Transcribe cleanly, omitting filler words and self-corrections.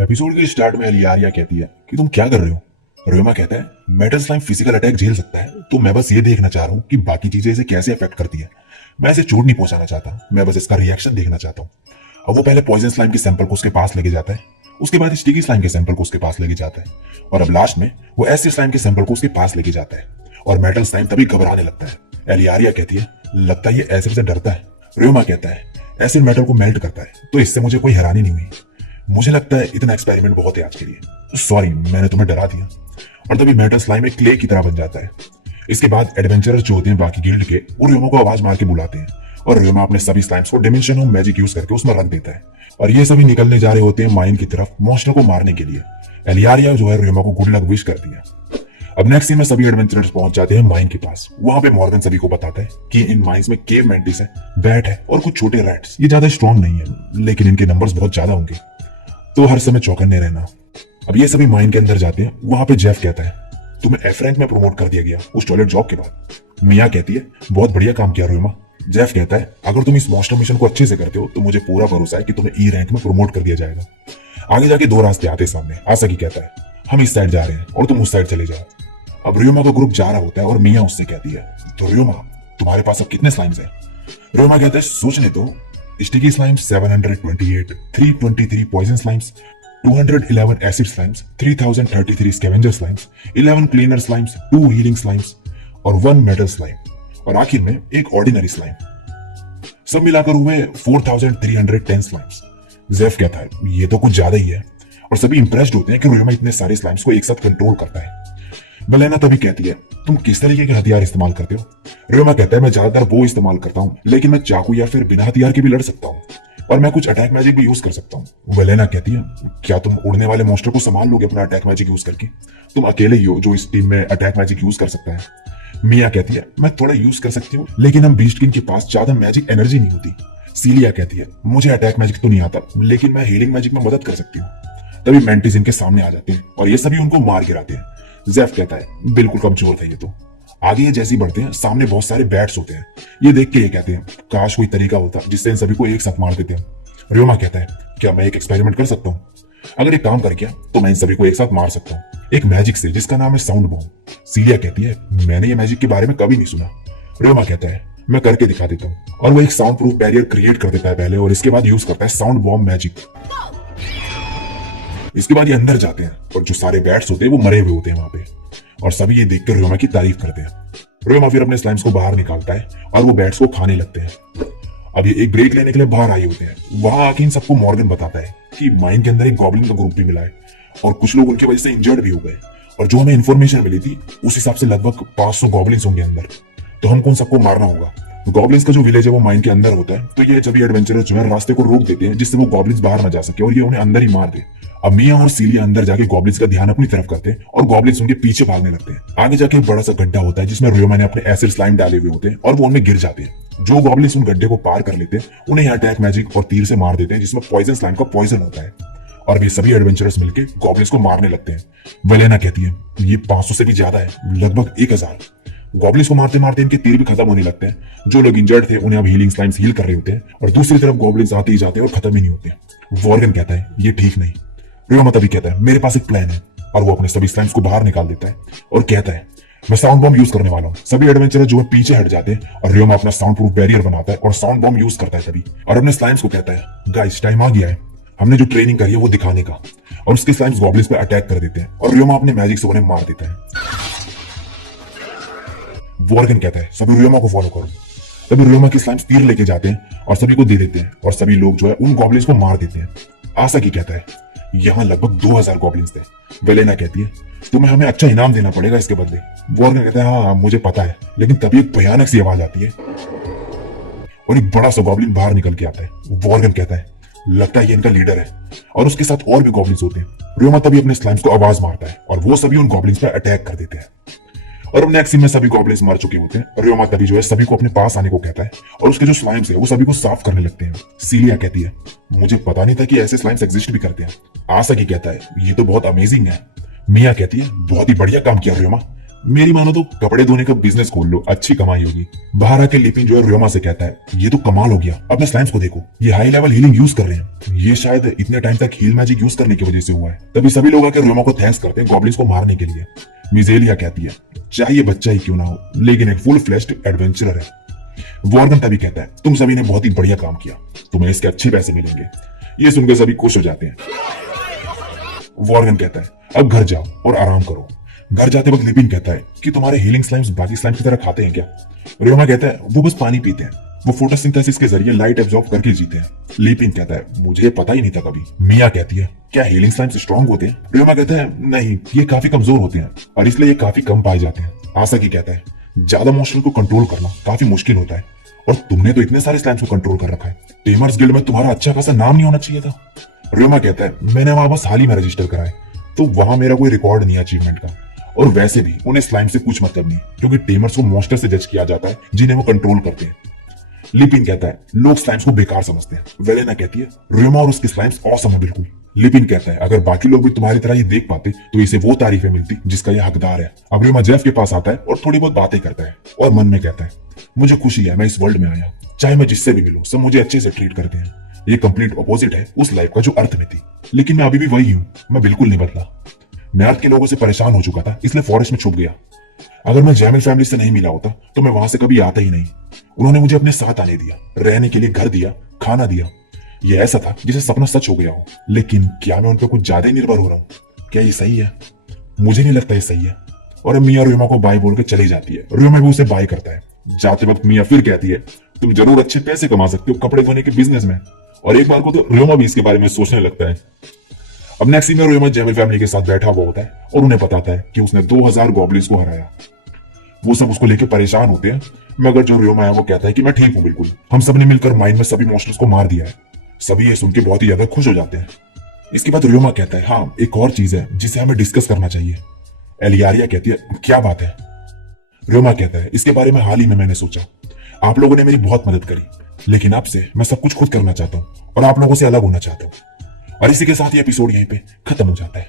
Episode के start में एलियारिया कहती है कि तुम क्या कर रहे हो। रोमा कहता है मेटल स्लाइम फिजिकल अटैक झेल सकता है, तो मैं बस ये देखना चाह रहा हूँ कि बाकी चीजें इसे कैसे अफेक्ट करती है। मैं इसे चोट नहीं पहुंचाना चाहता, मैं बस इसका रिएक्शन देखना चाहता हूँ। अब वो पहले पॉइजन स्लाइम के सैंपल को उसके पास लेके जाता है, उसके बाद स्टिकी स्लाइम के सैंपल को उसके पास लेके जाता है, और अब लास्ट में वो एसिड स्लाइम के सैंपल को उसके पास लेके जाता है। और मेटल स्लाइम तभी घबराने लगता है। एलियारिया कहती है लगता है ये एसिड से डरता है। रोमा कहता है एसिड मेटल को मेल्ट करता है, तो इससे मुझे कोई हैरानी नहीं हुई। मुझे लगता है इतना एक्सपेरिमेंट बहुत है आज के लिए, सॉरी मैंने तुम्हें डरा दिया। और तभी मेटल स्लाइम एक क्ले की तरह बन जाता है। इसके बाद एडवेंचरर्स जो होते हैं बाकी गिल्ड के, वो रोमा को आवाज मार के बुलाते हैं, और रोमा अपने सभी स्लाइम्स को डिमेंशन ऑफ मैजिक यूज करके उसमें रख देता है। और ये सभी निकलने जा रहे होते हैं माइन की तरफ मॉन्स्टर को मारने के लिए। एलियारिया जो है रोमा को गुड लक विश करती है। अब नेक्स्ट सीन में सभी एडवेंचरर्स पहुंच जाते हैं माइन के पास। वहां पे मॉर्गन सभी को बताता है कि इन माइंस में केव मेंटिस है, बैट है और कुछ छोटे रैट्स। ये ज्यादा स्ट्रॉन्ग नहीं है, लेकिन इनके नंबर्स बहुत ज्यादा होंगे, तो हर समय चौकन्ने रहना। अब ये सभी माइन के अंदर जाते हैं। वहां पे जेफ कहता है तुम्हें एफ रैंक में प्रमोट कर दिया गया उस टॉयलेट जॉब के बाद। मिया कहती है बहुत बढ़िया काम किया रोमा। जेफ कहता है अगर तुम इस मॉन्स्टर मिशन को अच्छे से करते हो तो मुझे पूरा भरोसा है कि तुम्हें ई रैंक में प्रमोट कर दिया जाएगा। आगे जाके दो रास्ते आते सामने। आसाकी कहता है हम इस साइड जा रहे हैं और तुम उस साइड चले जाओ। अब रियोमा का ग्रुप जा रहा होता है और मिया उससे कहती है तो रियोमा तुम्हारे पास अब कितने स्लाइम्स हैं? रियोमा कहता है सोचने दो, sticky slimes 728, 323 poison slimes, 211 acid slimes, 3033 scavenger slimes, 11 cleaner slimes, 2 healing slimes और 1 मेटल स्लाइम, और आखिर में एक ऑर्डिनरी स्लाइम। सब मिलाकर हुए 4310 स्लाइम्स। जेफ कहता है ये तो कुछ ज्यादा ही है, और सभी इंप्रेस्ड होते हैं कि रियोमा इतने सारे स्लाइम्स को एक साथ कंट्रोल करता है। बेलेना तभी कहती है तुम किस तरीके के हथियार इस्तेमाल करते हो? रियोमा कहता है मैं ज्यादातर वो इस्तेमाल करता हूँ, लेकिन मैं चाकू या फिर बिना हथियार के भी लड़ सकता हूँ, और मैं कुछ अटैक मैजिक भी यूज कर सकता हूँ। बेलेना कहती है क्या तुम उड़ने वाले मॉन्स्टर को संभाल लोगे अपना अटैक मैजिक यूज करके? तुम अकेले ही हो जो इस टीम में अटैक मैजिक यूज कर सकता है। मिया कहती है मैं थोड़ा यूज कर सकती हूँ, लेकिन हम बीस्ट किंग के पास ज्यादा मैजिक एनर्जी नहीं होती। सीलिया कहती है मुझे अटैक मैजिक तो नहीं आता, लेकिन मैं हीलिंग मैजिक में मदद कर सकती हूँ। तभी मेंटिस इनके सामने आ जाते हैं और ये सभी उनको मार गिराते हैं। जेफ कहता है बिल्कुल कमजोर थे ये तो। आगे ये जैसे ही बढ़ते हैं सामने बहुत सारे बैट्स होते हैं। ये देख के ये कहते हैं काश कोई तरीका होता जिससे इन सभी को एक साथ मार देते हैं। रियोमा कहता है क्या मैं एक एक्सपेरिमेंट कर सकता हूँ? अगर एक काम कर गया तो मैं इन सभी को एक साथ मार सकता हूँ, एक मैजिक से जिसका नाम है साउंड बॉम्ब। सीलिया कहती है मैंने ये मैजिक के बारे में कभी नहीं सुना। रियोमा कहता है मैं करके दिखा देता हूँ, और वो एक साउंड प्रूफ बैरियर क्रिएट कर देता है पहले, और इसके बाद यूज करता है साउंड बॉम्ब मैजिक। इसके बाद ये अंदर जाते हैं और जो सारे बैट्स होते हैं वो मरे हुए होते हैं वहां पे, और सभी ये देखकर रियोमा की तारीफ करते हैं। रियोमा फिर अपने स्लाइम्स को बाहर निकालता है और वो बैट्स को खाने लगते हैं। अब ये एक ब्रेक लेने के लिए बाहर आए होते हैं। वहां आके इन सबको मॉर्गन बताता है कि माइन के अंदर एक गॉब्लिन का ग्रुप भी मिला है, और कुछ लोग उनकी वजह से इंजर्ड भी हो गए, और जो हमें इन्फॉर्मेशन मिली थी उस हिसाब से लगभग 500 गॉब्लिन्स होंगे अंदर, तो हमको उन सबको मारना होगा। गॉब्लिन्स का जो विलेज है वो माइन के अंदर होता है, तो ये सभी एडवेंचरर्स जो है रास्ते को रोक देते हैं जिससे वो गॉब्लिन्स बाहर न जा सके और ये उन्हें अंदर ही मार दे। अब मिया और सीलिया अंदर जाके गॉब्लिन्स का ध्यान अपनी तरफ करते हैं और गॉब्लिन्स उनके पीछे भागने लगते हैं। आगे जाके एक बड़ा सा गड्ढा होता है जिसमें रियोमा ने अपने एसिड स्लाइम डाले हुए होते हैं और वो उनमें गिर जाते हैं। जो गॉब्लिन्स उन गड्ढे को पार कर लेते हैं उन्हें अटैक मैजिक और तीर से मार देते हैं, जिसमें पॉइजन स्लाइम का पॉइजन होता है, और वे सभी एडवेंचरर्स मिलकर गॉब्लिन्स को मारने लगते हैं। वेलेना कहती है ये 500 से भी ज्यादा है, लगभग 1000। गॉब्लिन्स को मारते मारते इनके तीर भी खत्म होने लगते हैं। जो लोग इंजर्ड थे उन्हें अब हीलिंग स्लाइम्स हील कर रहे होते हैं, और दूसरी तरफ गॉब्लिन्स आते ही जाते हैं और खत्म ही नहीं होते। वॉर्गन कहता है ये ठीक नहीं। रियोमा तभी कहता है मेरे पास एक प्लान है, और वो अपने सभी स्लाइम्स को बाहर निकाल देता है और कहता है मैं साउंड बॉम्ब यूज करने वाला हूँ। सभी एडवेंचरर जो है पीछे हट जाते हैं और रियोमा अपना साउंड प्रूफ बैरियर बनाता है और साउंड बॉम्ब यूज करता है तभी, और अपने स्लाइम्स को कहता है गाइस टाइम आ गया है हमने जो ट्रेनिंग करी है वो दिखाने का, और उसके स्लाइम्स गॉब्लिन्स पे अटैक कर देते हैं और रियोमा अपने मैजिक से उन्हें मार देता है। वॉर्गन कहता है सभी रियोमा को फॉलो करो। तभी रियोमा के स्लाइम्स तीर लेके जाते हैं और सभी को दे देते हैं, और सभी लोग जो है उन गॉब्लिन्स को मार देते हैं। आसाकी कहता है यहाँ लगभग 2000 गॉब्लिन्स थे। वेलेना कहती है तुम्हें हमें अच्छा इनाम देना पड़ेगा इसके बदले। वॉर्गन कहता है हाँ मुझे पता है, लेकिन तभी एक भयानक सी आवाज आती है और एक बड़ा सा गॉब्लिन बाहर निकल के आता है। वॉर्गन कहता है लगता है ये इनका लीडर है, और उसके साथ और भी गॉब्लिन्स होते हैं। रियोमा तभी अपने स्लाइम्स को आवाज मारता है और वो सभी उन गॉब्लिन्स पर अटैक कर देते हैं, और अब नेक्स्ट सीन में सभी गॉब्लिन्स मर चुके होते हैं। रियोमा तभी जो है सभी को अपने पास आने को कहता है और उसके जो स्लाइम्स है वो सभी को साफ करने लगते हैं। सीलिया कहती है मुझे पता नहीं था कि ऐसे स्लाइम्स एग्जिस्ट भी करते हैं। आसाकी कहता है ये तो बहुत अमेजिंग है। मिया कहती है बहुत ही बढ़िया काम किया रियोमा, मेरी मानो तो कपड़े धोने का बिजनेस खोल लो, अच्छी कमाई होगी। बाहर आके लिपिन जो है रोमा से कहता है, ये तो कमाल हो गया, अपने स्लाइम्स को देखो, ये हाई लेवल हीलिंग यूज कर रहे हैं, ये शायद इतने टाइम तक हील मैजिक यूज करने की वजह से हुआ है। तभी सभी लोग आकर रोमा को थैंक्स करते हैं गॉब्लिन्स को मारने के लिए। मिजेलिया कहती है, चाहे ये बच्चा ही क्यों ना हो, लेकिन एक फुल फ्लेश्ड एडवेंचरर है। वॉर्गन तभी कहता है, तुम सभी ने बहुत ही बढ़िया काम किया, तुम्हें इसके अच्छे पैसे मिलेंगे। ये सुनकर सभी खुश हो जाते हैं। वॉर्गन कहता है, अब घर जाओ और आराम करो। घर जाते वक्त लिपिन कहता है कि तुम्हारे हीलिंग स्लाइम्स बाकी स्लाइम्स की तरह खाते हैं क्या? रियोमा कहता है, वो बस पानी पीते हैं, वो फोटोसिंथेसिस के जरिए लाइट एब्जॉर्ब करके जीते हैं। लिपिन कहता है, मुझे पता ही नहीं था कभी। मिया कहती है, क्या हीलिंग स्लाइम्स स्ट्रांग होते हैं? रियोमा कहता है, नहीं, ये काफी कमजोर होते हैं और इसलिए ये काफी कम पाए जाते हैं। आसाकी कहता है, ज्यादा मोशन को कंट्रोल करना काफी मुश्किल होता है और तुमने तो इतने सारे स्लाइम्स को कंट्रोल कर रखा है, टेमर्स गिल्ड में तुम्हारा अच्छा खासा नाम नहीं होना चाहिए था। रियोमा कहता है, मैंने वहां बस हाल ही में रजिस्टर करा है, तो वहां मेरा कोई रिकॉर्ड नहीं है अचीवमेंट का, और वैसे भी उन्हें स्लाइम से कुछ मतलब नहीं, क्योंकि टेमर्स को मॉन्स्टर से जज किया जाता है जिन्हें वो कंट्रोल करते हैं। लिपिन कहता है, लोग स्लाइम्स को बेकार समझते हैं। वेलेना कहती है, रियोमा और उसके स्लाइम्स ऑसम है बिल्कुल। लिपिन कहता है, अगर बाकी लोग भी तुम्हारी तरह ये देख पाते तो इसे वो तारीफें मिलती जिसका ये हकदार है। अब रियोमा जेफ के पास आता है और थोड़ी बहुत बातें करता है और मन में कहता है, मुझे खुशी है मैं इस वर्ल्ड में आया, चाहे मैं जिससे भी मिलूं सब मुझे अच्छे से ट्रीट करते हैं। ये कंप्लीट अपोजिट है उस लाइफ का जो अर्थ में थी, लेकिन मैं अभी भी वही हूं, मैं बिल्कुल नहीं बदला। मैं अर्थ के लोगों से परेशान हो चुका था, इसलिए फॉरेस्ट में छुप गया। अगर मैं जैमिल फैमिली से नहीं मिला होता तो मैं वहां से कभी आता ही नहीं। उन्होंने मुझे अपने साथ आने दिया, रहने के लिए घर दिया, खाना दिया। ये ऐसा था जिसे सपना सच हो गया हो। लेकिन क्या मैं उन पर कुछ ज्यादा ही निर्भर हो रहा हूँ? क्या ये सही है? मुझे नहीं लगता ये सही है। और अब मिया रियोमा को बाय बोल के चली जाती है। रियोमा भी उसे बाय करता है। जाते वक्त मिया फिर कहती है, तुम जरूर अच्छे पैसे कमा सकते हो कपड़े धोने के बिजनेस में। और एक बार को तो रियोमा भी इसके बारे में सोचने लगता है। अब नेक्स्ट सीन में रियोमा जैमिल फैमिली के साथ बैठा हुआ होता है और उन्हें बताता है कि उसने 2000 गॉब्लिन्स को हराया। वो सब उसको लेकर परेशान होते हैं, मगर जो रियोमा है वो कहता है कि मैं ठीक हूं बिल्कुल, हम सब ने मिलकर माइन में सभी मॉन्स्टर्स को मार दिया है। सभी ये सुन के बहुत ही ज्यादा खुश हो जाते हैं। इसके बाद रियोमा कहता है, हाँ एक और चीज है जिसे हमें डिस्कस करना चाहिए। एलियारिया कहती है, क्या बात है? रियोमा कहता है, इसके बारे में हाल ही में मैंने सोचा, आप लोगों ने मेरी बहुत मदद करी, लेकिन अब से मैं सब कुछ खुद करना चाहता हूँ और आप लोगों से अलग होना चाहता हूँ। और इसी के साथ ये एपिसोड यहीं पे खत्म हो जाता है।